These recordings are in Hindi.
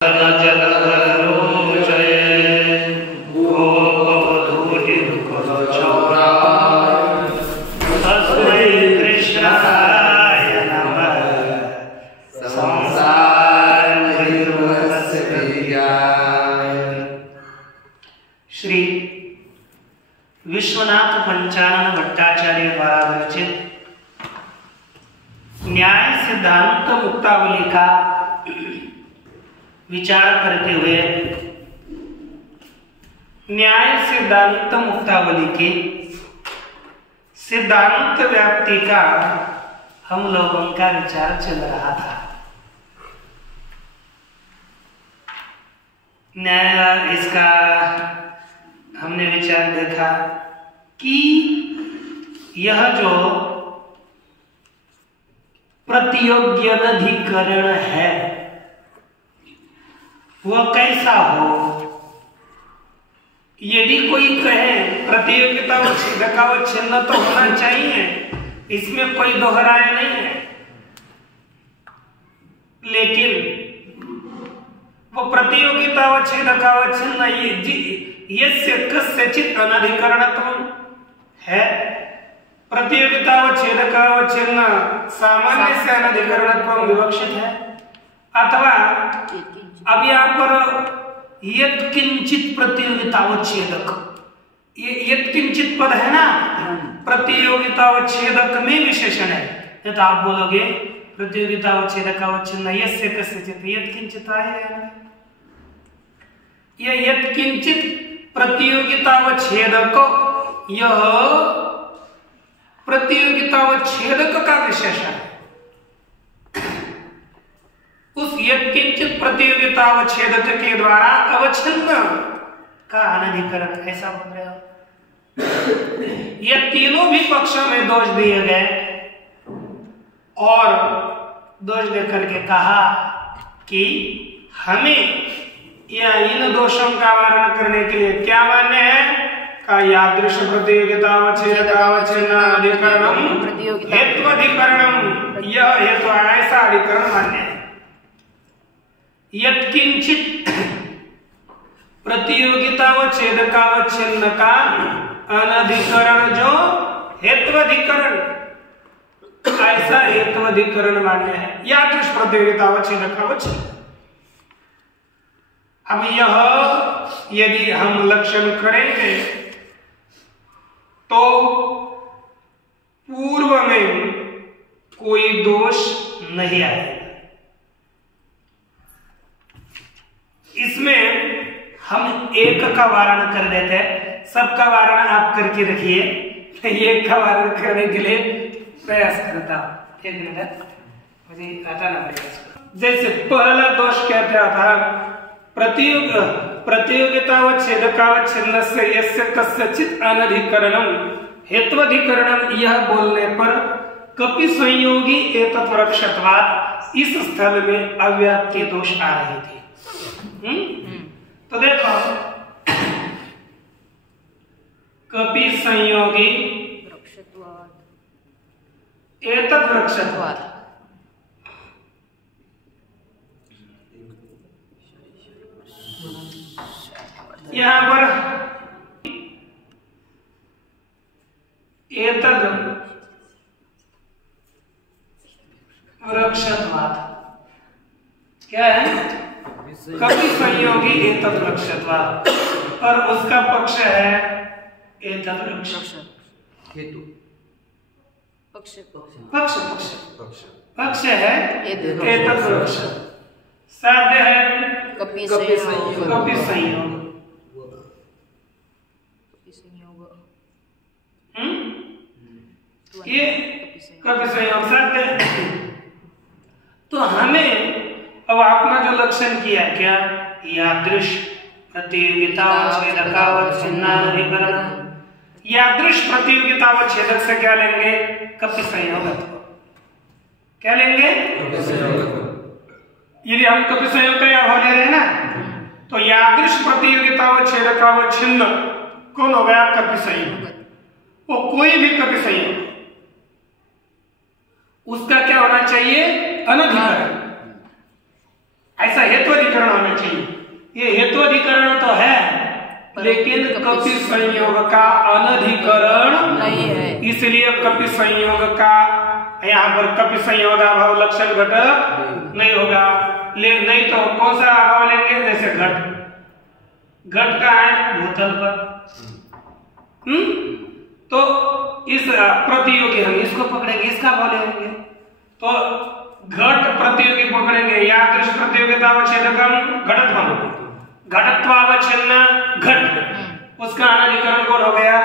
श्री विश्वनाथ पंचानन भट्टाचार्य द्वारा विरचित न्याय सिद्धांत मुक्तावली का विचार करते हुए न्याय सिद्धांत मुक्तावली की सिद्धांत व्याप्ति का हम लोगों का विचार चल रहा था। न्याय इसका हमने विचार देखा कि यह जो प्रतियोग्यनधिकरण है वह कैसा हो। यदि कोई कहे प्रतियोगिता व छेदकावच्छिन्न तो होना चाहिए, इसमें कोई दोहराया नहीं है, लेकिन वो प्रतियोगिता व छेदकावच्छिन्न यस्य कस्यचित् अनधिकरणत्वं है। प्रतियोगिता व छेदकावच्छिन्न सामान्य से अनधिकरणत्वं विवक्षित है। अथवा अब यहाँ पर यत्किंचित प्रतियोगितावच्छेदक, ये यत्किंचित पद है ना, प्रतियोगितावच्छेदक में विशेषण है। तो आप बोलोगे प्रतियोगितावच्छेदकावच्छिन्न यस्य कस्यचित्, यत्किंचित आएगा। यह यत्किंचित प्रतियोगितावच्छेदक, यह प्रतियोगितावच्छेदक का विशेषण है। उस यत्किंचित प्रतियोगितावच्छेदक के द्वारा अवच्छिन्न का अनधिकरण, ऐसा बोल रहे हो। ये तीनों भी पक्षों में दोष दिए गए और दोष देकर के कहा कि हमें या इन दोषों का वारण करने के लिए क्या मान्य है का यादृश प्रतियोगितावच्छेदकावच्छिन्न अधिकरणम हेत्वाधिकरणम, यह हेतु ऐसा अधिकरण मान्य है। यत्किंचित प्रतियोगितावच्छेदकावच्छिन्न का अनधिकरण जो हेत्वाधिकरण, ऐसा हेत्वाधिकरण मान्य है यादृश प्रतियोगितावच्छेदकावच्छिन्न। अब यह यदि हम लक्षण करेंगे तो पूर्व में कोई दोष नहीं आएगा। इसमें हम एक का वारण कर देते हैं, सबका वारण आप करके रखिए, एक का वारण करने के लिए प्रयास करता हूं। एक मिनट, मुझे हटाना पड़ेगा। जैसे पहला दोष क्या था, प्रतियोगितावच्छेदकावच्छिन्नस्य यस्य कस्यचित् अनधिकरणं हेत्वाधिकरणं, यह बोलने पर कपि संयोगी एतद्वृक्षत्वात् इस स्थल में अव्याप्ति दोष आ रही थी। तो देखो कपि संयोगी एतद्वृक्षत्वात्, यहाँ पर एतद् वृक्षत्वात् क्या है, कपि संयोगी एतद् वृक्षत्वात्, और उसका पक्ष है एतद् वृक्ष हेतु, पक्ष है एतद् वृक्ष, साध्य है कपि संयोग। ये कपि संयोग साध्य। तो हमें अब आपने जो लक्षण किया क्या, यादृश प्रतियोगितावच्छेदकावच्छिन्नाधिकरण, यादृश प्रतियोगितावच्छेदक से क्या लेंगे, कपि संयोग। क्या लेंगे, यदि हम कपि संयोग का अभाव ले रहे हैं ना, तो यादृश प्रतियोगितावच्छेदकावच्छिन्न कौन हो गया, कपि संयोग। वो कोई भी कपि संयोग, उसका क्या होना चाहिए, अनधिकरण। ऐसा हेत्वाधिकरण होना चाहिए। ये हेत्वाधिकरण तो है लेकिन कपि संयोग का अनधिकरण नहीं है, इसलिए कपि संयोग का यहाँ पर कपि संयोग अभाव लक्षण घटक नहीं होगा। नहीं तो कौन सा अभाव लेंगे? जैसे घट का है भूतल पर, तो इस प्रतियोगी हम इसको पकड़ेंगे, इसका अभाव लेंगे तो घट प्रतियोगी पकड़ेंगे। यादृश प्रतियोगितावच्छेदकम घटत्वम, घटत्वावच्छिन्न घट, उसका अनधिकरण कौन हो गया?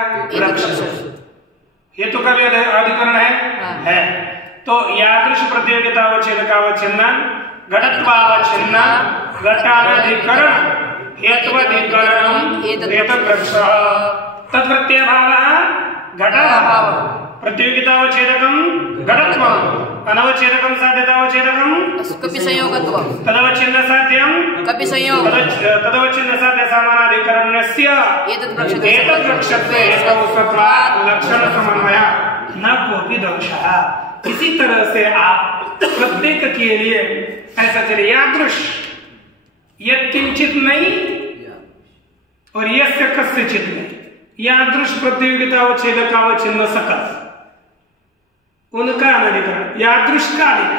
हेतु का भी अधिकरण है। तो यादृश प्रतियोगितावच्छेदकावच्छिन्न घटत्वावच्छिन्न घटानधिकरण हेत्वाधिकरणम एतद्रक्षः तद्वृत्त्यभावः घटाभाव प्रतियोगितावच्छेदकम घटत्वम् अनवच्छेदकम साध्यतावच्छेदकम कपि संयोगत्वम् तदवच्छिन्न साध्यम कपि संयोग तदवच्छिन्न साध्य समानाधिकरणस्य एतद्रक्षत्वे हेतुत्वात् लक्षण समन्वयः न कोऽपि दोषः। इसी तरह से आप प्रत्येक के लिए ऐसा चलिए, यादृश यत्किंचित नहीं और यस्य कस्यचित् नहीं, यादृश प्रतियोगितावच्छेदकावच्छिन्न सकल, उनका अनधिकरण यादृश का नहीं,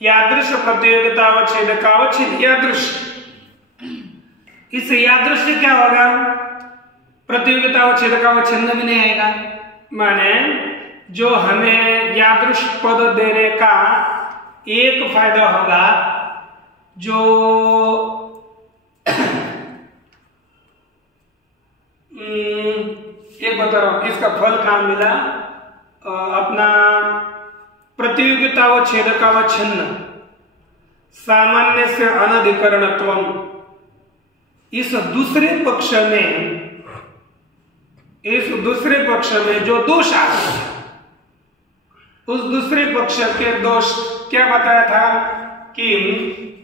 यादृश प्रतियोगितावच्छेदकावच्छिन्न यादृश। इस यादृश से क्या होगा? प्रतियोगितावच्छेदकावच्छिन्न भी नहीं आएगा। माने जो हमें यादृश पद देने का एक फायदा होगा, जो एक बता रहा हूं, इसका फल कहाँ मिला? अपना प्रतियोगितावच्छेदकावच्छिन्न सामान्य से अनधिकरणत्वम, इस दूसरे पक्ष में जो दोष आ गया, उस दूसरे पक्ष के दोष क्या बताया था कि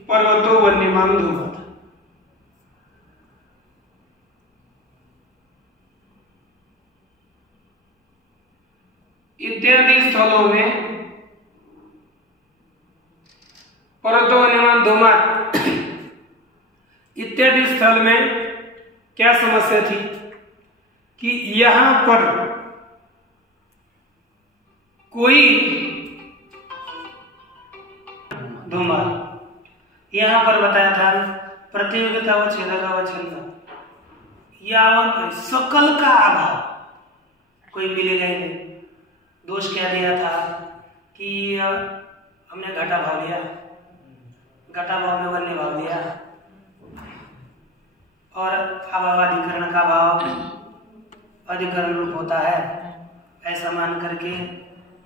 पर्वतो वन्यमान धूमत, इत्यादि स्थलों में पर्वतो वन्यमान धूमत इत्यादि स्थल में क्या समस्या थी कि यहां पर कोई धूमर, यहां पर बताया था प्रतियोगितावच्छेदकावच्छिन्न यावत सकल का अभाव कोई मिलेगा ही नहीं। दोष क्या दिया था कि हमने घटा भाव लिया, घटा भाव में वन्य भाव लिया और अभावाधिकरण का भाव अधिकरण रूप होता है, ऐसा मान करके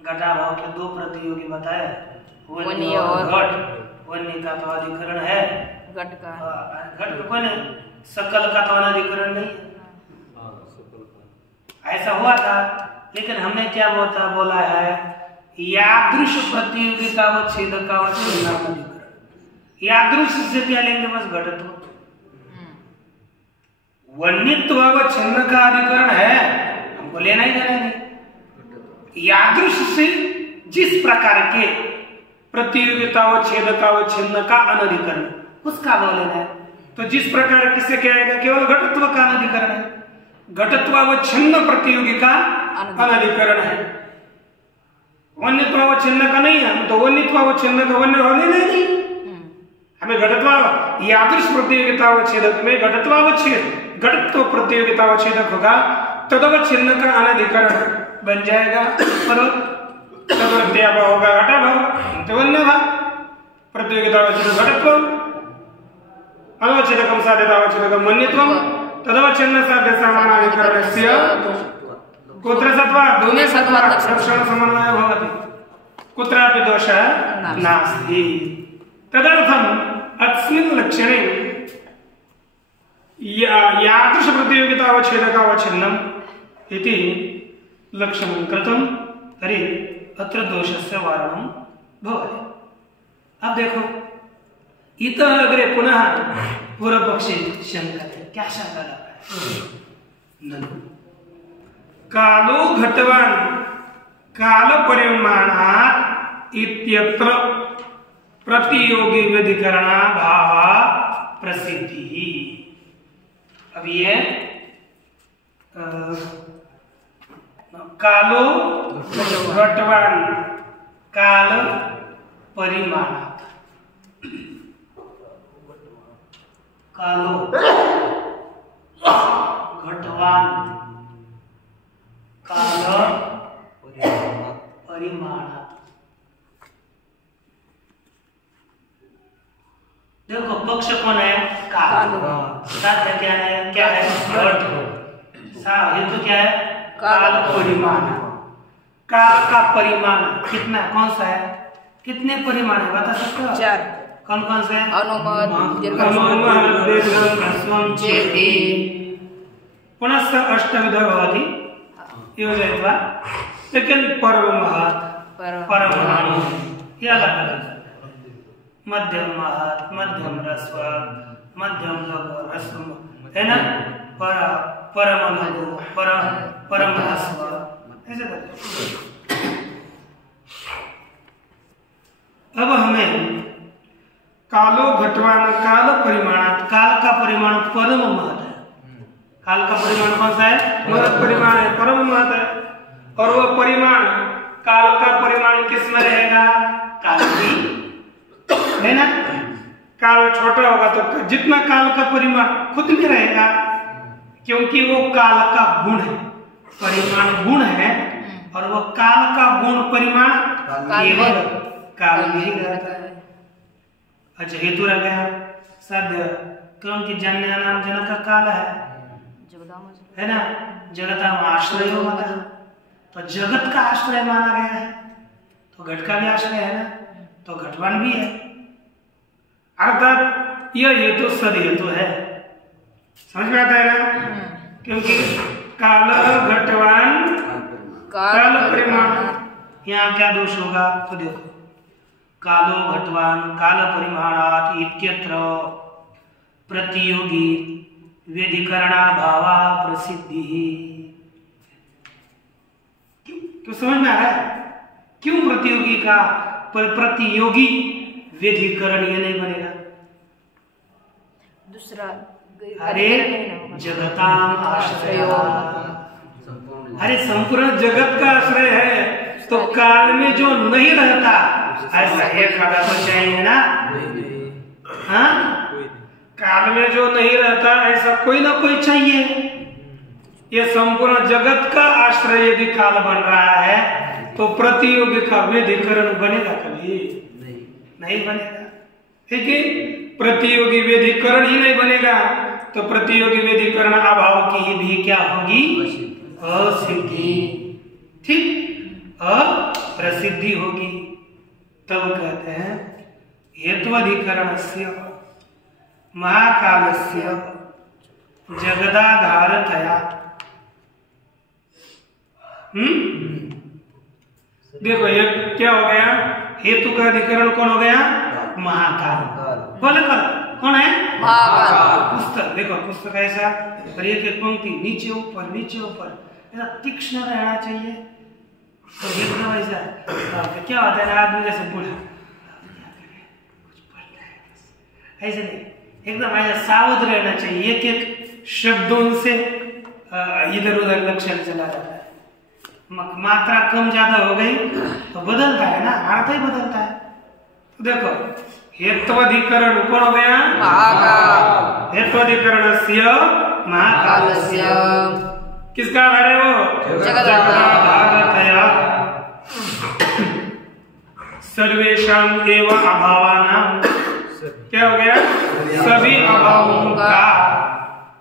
घटा भाव के दो प्रतियोगी बताए, वन्य और घट। वन्य का तो अधिकरण है, घट का कोई नहीं, सकल का तो अनाधिकरण नहीं, ऐसा हुआ था। लेकिन हमने क्या बोला है? यादृश प्रतियोगितावच्छेदकावच्छिन्न अधिकरण। यादृश से क्या लेंगे? बस घटत्व। वन्यत्वावच्छिन्न का अधिकरण है, हमको लेना ही देना नहीं। यादृश से जिस प्रकार के प्रतियोगितावच्छेदकावच्छिन्न का अनधिकरण, उसका भाव लेना है। तो जिस प्रकार किससे क्या आएगा? केवल घटत्व का अनधिकरण है, घटत्वावच्छिन्न प्रतियोगी का अनधिकरण है, वन्यत्वावच्छिन्न का नहीं है। तो वन्यत्वावच्छिन्न का वन्य भाव लेना नहीं, हमें घटत्व यादृश प्रतियोगितावच्छेदक में घटत्वावच्छेद घटत्व प्रतियोगितावच्छेदक होगा, तदवच्छिन्न का अनधिकरण बन जाएगा तदवृत्त्या भाव होगा घटा भाव, वन्य भाव प्रतियोगितावच्छेद घटत्व, अनवच्छेदकम साध्यतावच्छेदकम वन्यत्वम, तदवच्छिन्न साध्य समानाधिकरणस्य कुत्र सत्वात् दोने सत्वात् लक्षण समन्वय भवति, कुत्रापि दोषः नास्ति। तदर्थम अस्मिन् लक्षणे यादृश प्रतियोगितावच्छेदकावच्छिन्नम् इति लक्षणं कृतं तर्हि अत्र दोषस्य वारणं भवति। अब देखो, इतः अग्रे पुनः पूर्वपक्षी शंकते, क्या शंका लगा है? ननु कालो घटवान् काल परिमाणात् इत्यत्र प्रतियोगी व्यधिकरणा भावा प्रसिद्धि। अब ये कालो घटवान काल परिमाणात, कालो घटवान काल परिमाणात। देखो पक्ष कौन है? काल। साध्य क्या है? क्या है? घट। हेतु क्या है? काल परिमाण। काल का परिमाण कितना, कौन सा है? कितने परिमाण है बता सकते हो? 4। कौन कौन से? अनुमत, दीर्घ, ह्रस्वं चेति पुनश्च अष्टविध भवति योजयित्वा। लेकिन परम महत् परमाणु ये अलग अलग, मध्यम महत् मध्यम ह्रस्व मध्यम लघु ह्रस्व है ना, परम लघु परम ह्रस्व ऐसे करते। अब हमें कालो घटवान काल परिमाणात, काल का परिमाण परम महत् है। काल का परिमाण कौन सा है? महत् परिमाण है, परम महत् है। और वह परिमाण, काल का परिमाण किस में रहेगा? काल की, है ना। काल छोटा होगा तो जितना काल का परिमाण खुद में रहेगा, क्योंकि वो काल का गुण है। परिमाण गुण है और वो काल का गुण परिमाण केवल काल में ही रहता है। अच्छा हेतु रह गया साध्य, क्योंकि जन्य नाम जनक का काल है ना, जगत आश्रय माना, तो जगत का आश्रय माना गया है, तो घट का भी आश्रय है ना, तो घटवान भी है। अर्थात यह हेतु सद हेतु है, समझ में आता है ना। क्योंकि काल घटवान काल परिमाण, यहाँ क्या दोष होगा? तो देखो कालो घटवान काल परिमाणात इत्यत्र प्रतियोगी व्यधिकरणा भावा प्रसिद्धि। क्यों समझ में आ रहा है? क्यों प्रतियोगी का प्रतियोगी व्यधिकरण ये नहीं बनेगा? दूसरा अरे जगताम आश्रय, अरे संपूर्ण जगत का आश्रय है, तो काल में जो नहीं रहता ऐसा एक आधा तो चाहिए ना। हाँ, काल में जो नहीं रहता ऐसा कोई ना कोई चाहिए। ये संपूर्ण जगत का आश्रय यदि काल बन रहा है तो प्रतियोगी का व्यधिकरण बनेगा? कभी नहीं बनेगा। ठीक है, प्रतियोगी व्यधिकरण ही नहीं बनेगा तो प्रतियोगी व्यधिकरण अभाव की ही भी क्या होगी? असिद्धि। ठीक, अप्रसिद्धि होगी। तब कहते हैं हेत्वधिकरणस्य महाकालस्य जगदाधारतया। देखो ये क्या हो गया? हेतु का अधिकरण कौन हो गया? महाकाल। बोले कौन है? महाकाल। पुस्तक देखो, पुस्तक ऐसा और एक एक पंक्ति नीचे ऊपर ऐसा तीक्ष्ण रहना चाहिए। तो एकदम ऐसा क्या होता है ना, आदमी जैसे बूढ़ा ऐसे नहीं, एकदम ऐसा सावध रहना चाहिए। एक एक शब्दों से इधर उधर लक्षण चला जाता है। मात्रा कम ज्यादा हो गई तो बदलता है ना, अर्थ ही बदलता है। तो देखो हेत्वधिकरण कौन हो गया? महाकाल। हेत्वधिकरणस्य महाकालस्य किसका आधार है? वो जगदाधारतया सर्वेषां एव अभावानां, क्या हो गया? सभी अभावों का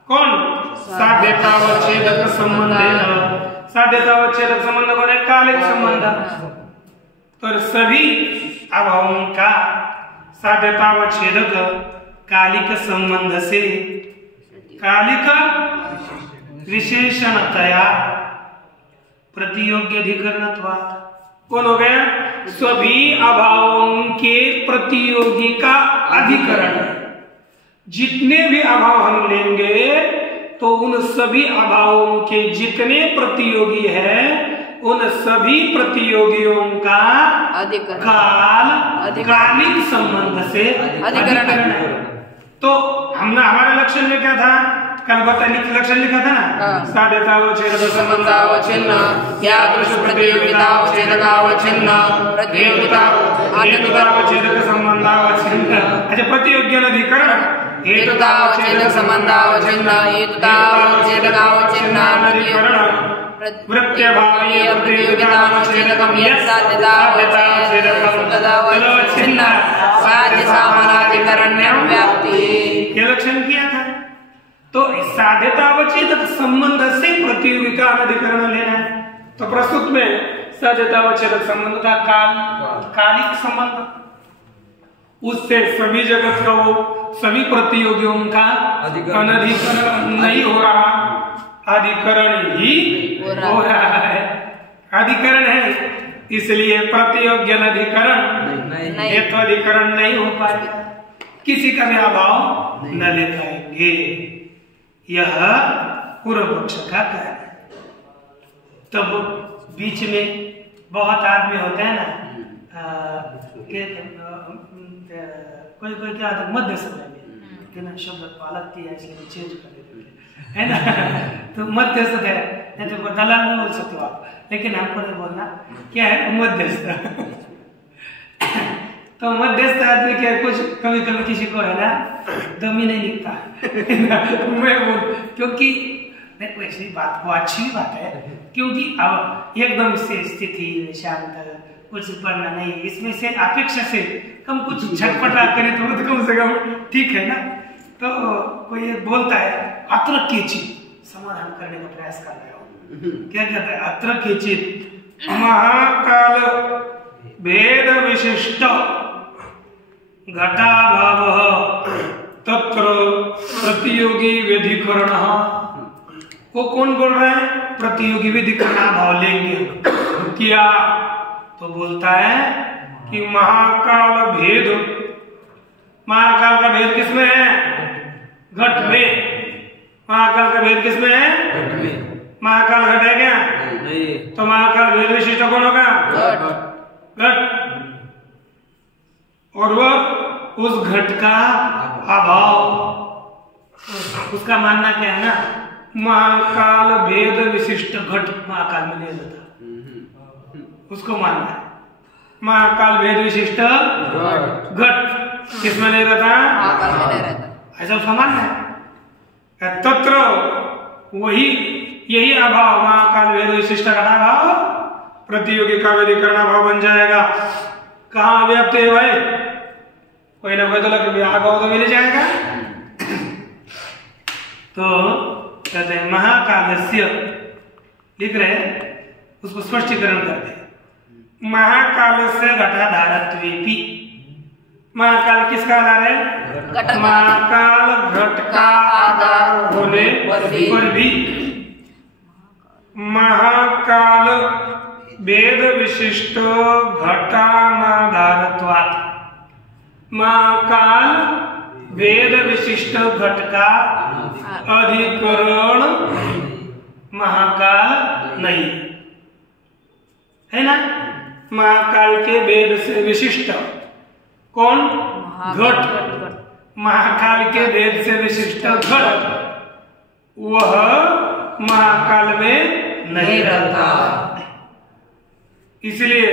कौन? साध्यतावच्छेदक संबंध। साध्यतावच्छेदक संबंध कौन है? कालिक संबंध। तो सभी अभावों का साध्यतावच्छेदक कालिक संबंध से कालिक विशेषणतया प्रतियोग्य अधिकरणत्वात् कौन हो गया? सभी अभावों के प्रतियोगी का अधिकरण। जितने भी अभाव हम लेंगे तो उन सभी अभावों के जितने प्रतियोगी हैं उन सभी प्रतियोगियों का कालिक संबंध से अधिकरण है। तो हमने हमारा लक्षण में क्या था, कल लक्षण लिखा था ना, साध्यतावच्छेद संबंधावच्छिन्न यादृश प्रतियोगितावच्छेदकावच्छिन्न हेतुतावच्छेदक संबंधावच्छिन्न। अच्छा, प्रतियोग्यानधिकरण हेतुतावच्छेदक संबंधावच्छिन्न हेतुतावच्छेदकावच्छिन्न अधिकरण वृत्त्यभावी प्रतियोगितावच्छेदकम यत्साध्यतावच्छेदकम तदावच्छिन्न साध्य सामानाधिकरण्यं व्याप्ति। ये लक्षण किया था। तो साध्यतावच्छेदक संबंध से प्रतियोगिता अधिकरण लेना है। तो प्रस्तुत में साध्यतावच्छेदक संबंध का कालिक संबंध, उससे सभी जगत का वो सभी प्रतियोगियों का अनधिकरण नहीं हो रहा, अधिकरण ही हो रहा है। अधिकरण है इसलिए प्रतियोग्य अधिकरण हेतु अधिकरण नहीं हो पाएगा, किसी का भी अभाव न ले पाएंगे। यह पूर्व पक्ष का कहना है। तब बीच में बहुत आदमी होते हैं ना, कोई कोई क्या होता है मध्य समय में शब्द पालक किया इसलिए चेंज कर देते है ना। तो मध्यस्थ है, नहीं तो दलाल नहीं बोल सकते आप, लेकिन हमको नहीं बोलना क्या है मध्यस्थ। तो मध्यस्थ आदमी क्या, कुछ कभी कभी किसी को है ना दम ही नहीं दिखता मैं बोल, क्योंकि वैसी बात वो अच्छी बात है, क्योंकि अब एकदम से स्थिति शांत कुछ पढ़ना नहीं, इसमें से अपेक्षा से कम कुछ छटपटा करे तो कम से कम ठीक है ना। तो कोई बोलता है अत्र केचित, समाधान करने का प्रयास कर रहे हो, क्या कहता है अत्र केचित महाकाल भेद विशिष्ट घटाभाव तत्र प्रतियोगी व्यधिकरण। वो कौन बोल रहा है, प्रतियोगी व्यधिकरण भाव लेंगे क्या, तो बोलता है कि महाकाल भेद, महाकाल का भेद किसमें है, घट में। महाकाल का भेद किसमें है, घट में। महाकाल घट है क्या, नहीं। तो महाकाल भेद विशिष्ट कौन होगा, घट। और वह उस घट का अभाव, उसका मानना क्या है ना, महाकाल भेद विशिष्ट घट महाकाल में नहीं रहता, उसको मानना है महाकाल भेद विशिष्ट घट किसमें नहीं रहता, ऐसा उसका मानना है। तत्र वही यही अभाव महाकाल भेद विशिष्ट घटाभाव प्रतियोगी का व्यधिकरण भाव बन जाएगा। कहाँ व्याप्त है भाई, कोई ना कोई तो लगे अभाव तो मिल जाएगा। तो कहते हैं महाकालस्य, लिख रहे हैं उसको स्पष्टीकरण करते हैं। महाकाल से घटाधारत्वेपि, महाकाल किसका आधार है, महाकाल घट का आधार होने पर भी महाकाल भेद विशिष्ट घटानाधारत्वात्, महाकाल भेद विशिष्ट घट का अधिकरण महाकाल नहीं है ना। महाकाल के भेद से विशिष्ट कौन, घट। महाकाल के भेद से विशिष्ट घट वह महाकाल में नहीं रहता, इसलिए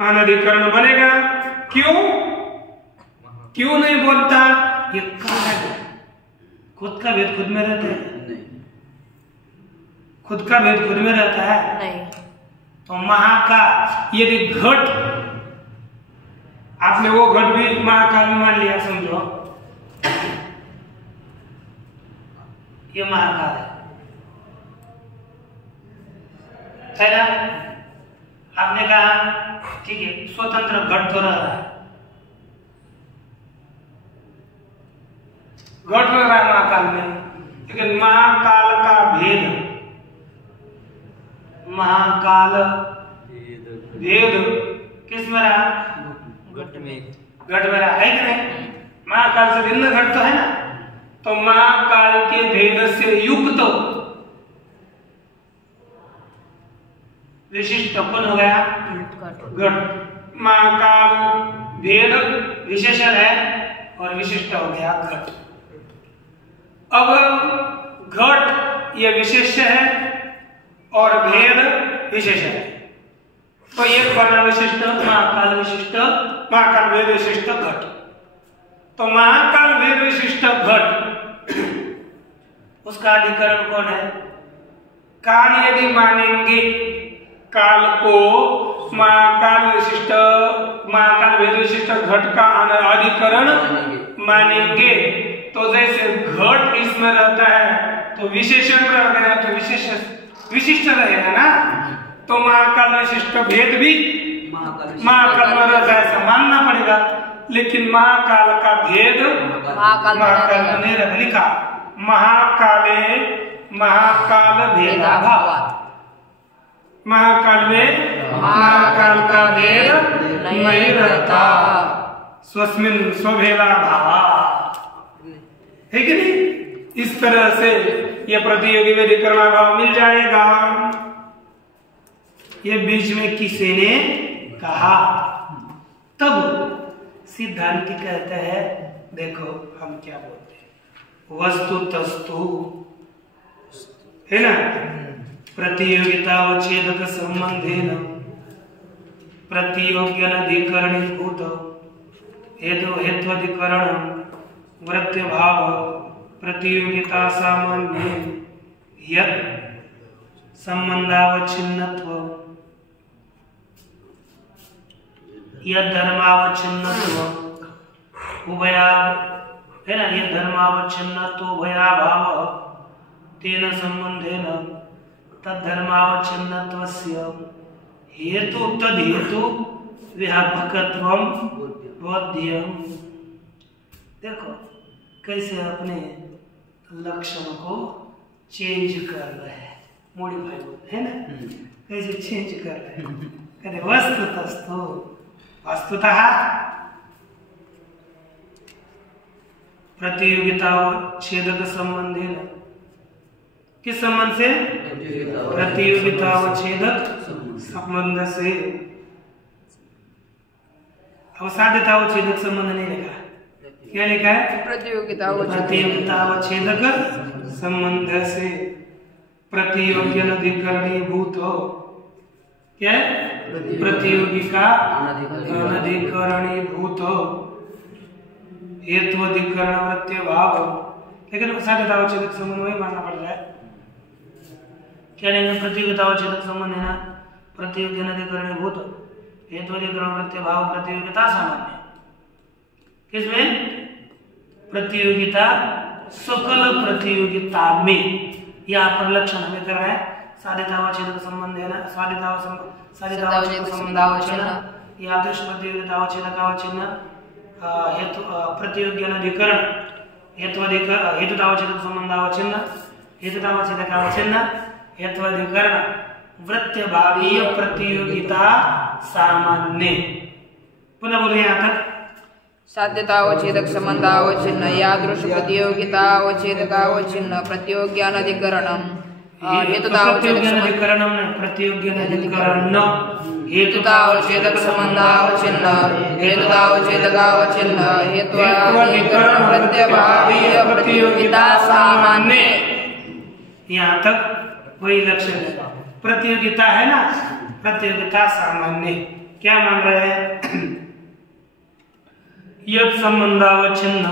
अनधिकरण बनेगा। क्यों क्यों नहीं बोलता, ये खुद का भेद खुद में रहता है, खुद का भेद खुद में रहता है नहीं। तो महाकाल यदि घट, आपने वो घट भी महाकाल में मान लिया, समझो ये महाकाल है ना। आपने कहा ठीक है स्वतंत्र घट तो रह रहा है, घट रह रहा है महाकाल में, लेकिन महाकाल का भेद, महाकाल भेद किस में रहा, घट में रहा है कि नहीं। महाकाल से भिन्न घट तो है ना, तो महाकाल के भेद से युक्त विशिष्ट कौन हो गया? घट। महाकाल भेद विशेषण है और विशिष्ट हो गया घट। अब घट ये विशेष है और भेद विशेषण है, तो ये बना विशिष्ट महाकाल विशिष्ट, महाकाल भेद विशिष्ट घट। तो महाकाल भेद विशिष्ट घट उसका अधिकरण कौन है? काल यदि मानेंगे काल को महाकाल विशिष्ट, महाकाल भेद विशिष्ट घट का अधिकरण मानेंगे, तो जैसे घट इसमें रहता है तो विशेषण में रह गया तो विशिष्ट रहेगा ना, तो महाकाल विशिष्ट भेद भी महाकाल में रहता है, ऐसा मानना पड़ेगा। लेकिन महाकाल का भेद महाकाल में नहीं रखा, लिखा महाकाले महाकाल भेदाभाव, महाकाल में महाकाल का भेद नहीं रहता, स्वस्मिन् स्वभेदा भाव है कि नहीं? इस तरह से यह प्रतियोगी व्यधिकरण भाव मिल जाएगा। ये बीच में किसी ने कहा, तब सिद्धांति कहते हैं देखो हम क्या बोलते हैं, वस्तु तस्तु है ना, प्रतियोगितावच्छेदक संबंधेन प्रतियोग्यनधिकरणीभूत हेत्वधिकरण वृत्त्यभाव प्रतियोगिता सामान्य यत् संबंधावच्छिन्नत्व यद धर्मावच्छिन्नत्व उभया है ना, यद धर्मावच्छिन्नत्व उभयाभाव तेन संबंधेन तद्धर्मावच्छिन्नत्वस्य हेतु तद्हेतु व्यापकत्वं बोध्यम्। देखो कैसे अपने लक्षण को चेंज कर रहे हैं, मॉडिफाई होते है ना, कैसे चेंज कर रहे हैं। कहते वस्तुतस्तु वस्तुतः प्रतियोगितावच्छेदक संबंधेन, किस संबंध से? प्रतियोगितावच्छेदक संबंध से। अब साध्यतावच्छेदक संबंध नहीं लिखा, क्या लिखा है? प्रतियोगितावच्छेदक संबंध से प्रतियोग्यनधिकरणीभूत, क्या है? प्रतियोगी का अनधिकरणीभूत हेत्वधिकरण वृत्त्यभाव। लेकिन साध्यतावच्छेदक संबंध वही मानना पड़ रहा है, क्या नहीं? प्रतियोगितावच्छेदक संबंध है ना, प्रतियोग्यनधिकरणीभूत हेत्वधिकरण वृत्त्यभाव प्रतियोगिता सामान्य। किसमें? प्रतियोगिता, सकल प्रतियोगिता में। यहाँ पर लक्षण हमें कर रहा है साध्यतावच्छेदक संबंध है ना, साध्यतावच्छेदक संबंधावच्छिन्न या दृश्य प्रतियोगितावच्छेदकावच्छिन्न हेतु प्रतियोग्यनधिकरण हेतुतावच्छेदक संबंधावच्छिन्न हेतुतावच्छेदकावच्छिन्न हेत्वधिकरण वृत्त्यभावीय प्रतियोगिता सामान्य। पुनः बोलिए यहाँ तक। साध्यतावच्छेदक संबंधावच्छिन्न यादृश प्रतियोगितावच्छेदकावच्छिन्न प्रतियोग्यानधिकरणं हेतुतावच्छेदक प्रतियोग्यानधिकरण हेतुतावच्छेदक संबंधावच्छिन्न हेतुतावच्छेदकावच्छिन्न हेत्वधिकरण वृत्त्यभावीय प्रतियोगिता सामान्य। यहाँ तक वही लक्षण है, प्रतियोगिता है ना, प्रतियोगिता सामान्य। क्या मान रहे हैं? यद संबंधावच्छिन्न,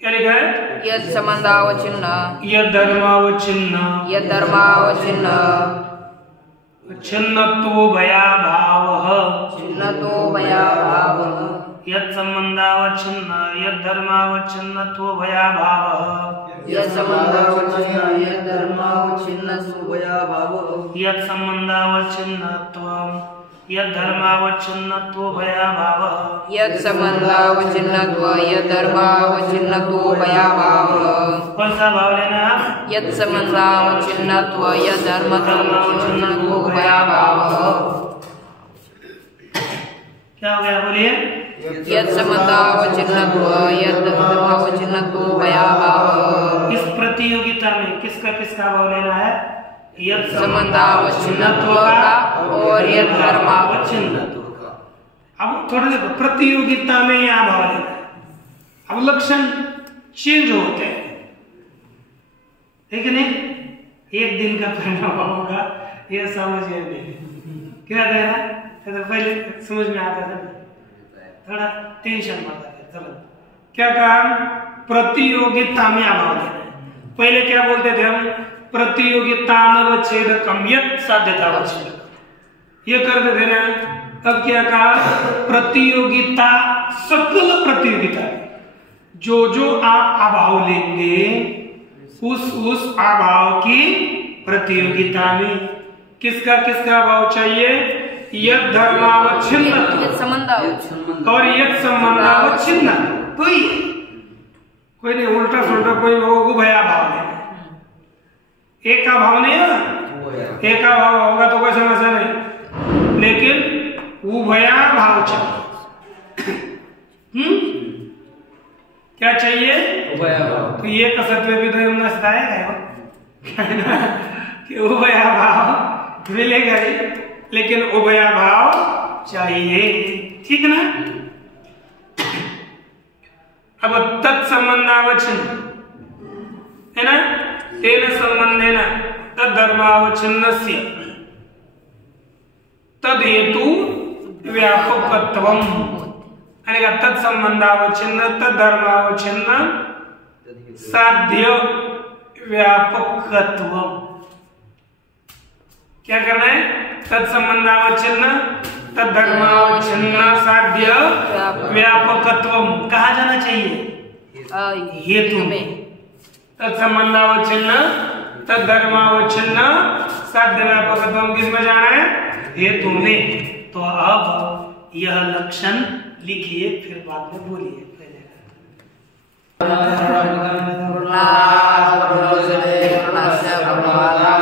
क्या लिखा है? यद संबंधावच्छिन्न यद धर्मावच्छिन्न यद धर्मावच्छिन्न छिन्नत्वो भयाभावः छिन्नतो भयाभावः यद संबंधावच्छिन्न यद धर्मावच्छिन्नत्वो भयाभावः यद संबंधावच्छिन्न यद धर्मावच्छिन्नत्वो भयाभावः यद संबंधावच्छिन्नत्वं यद धर्मावच्छिन्नत्वो भयाभावः यद संबंधावच्छिन्नत्व यद धर्मावच्छिन्नत्वो भयाभावः। कौन सा भाव लेना है? यद संबंधावच्छिन्नत्व यद धर्मावच्छिन्नत्वो भयाभावः। क्या हो गया बोलिए? यद संबंधावच्छिन्नत्व यद धर्मावच्छिन्नत्वो भयाभावः। इस प्रतियोगिता में किसका किसका भाव लेना है? यत् संबंधावच्छिन्नत्व का और यत् धर्मावच्छिन्नत्व का। अब थोड़ा देखो प्रतियोगिता में यहाँ भाव लेना है। अब लक्षण चेंज होते हैं, ठीक है नहीं? एक दिन का परिणाम होगा ये समझिए नहीं, क्या कहना तो पहले समझ में आता था, थोड़ा टेंशन बढ़ता है। चलो क्या काम, प्रतियोगिता में अभाव लेना है। पहले क्या बोलते थे हम, प्रतियोगिता नवच्छेदकम यत् साध्यतावच्छेदकम, ये करते थे ना। अब क्या कहा, प्रतियोगिता सकल प्रतियोगिता, जो आप अभाव लेंगे उस अभाव की प्रतियोगिता में किसका अभाव चाहिए, यद धर्मावच्छिन्न और यद संबंधावच्छिन्न। कोई नहीं उल्टा सुल्टा कोई उभया भाव नहीं, एक का भाव नहीं है ना, एक का भाव होगा तो कोई समस्या नहीं, लेकिन उभया भाव चाहिए। क्या चाहिए, उभया भाव। तो ये कसरत में भी तो हमने सिखाया कि उभया भाव मिलेगा ही, लेकिन उभया भाव चाहिए, ठीक ना। अब तत्संबंधावच्छिन्न है ना, तेन संबंधेन तद्धर्मावच्छिन्नस्य तद्हेतु व्यापकत्वम, तत्संबंधावच्छिन्न तद्धर्मावच्छिन्न साध्य व्यापकत्वम। क्या करना है, तत्संबंधावच्छिन्न तद्धर्मावच्छिन्न साध्य व्यापकत्वम। कहा जाना चाहिए, हेतु में। तत्संबंधावच्छिन्न तद्धर्मावच्छिन्न साध्य व्यापकत्वम किसमें जाना है, हेतु में। तो अब यह लक्षण लिखिए, फिर बाद में बोलिए। पूर्णात् पूर्णस्य पूर्णमादाय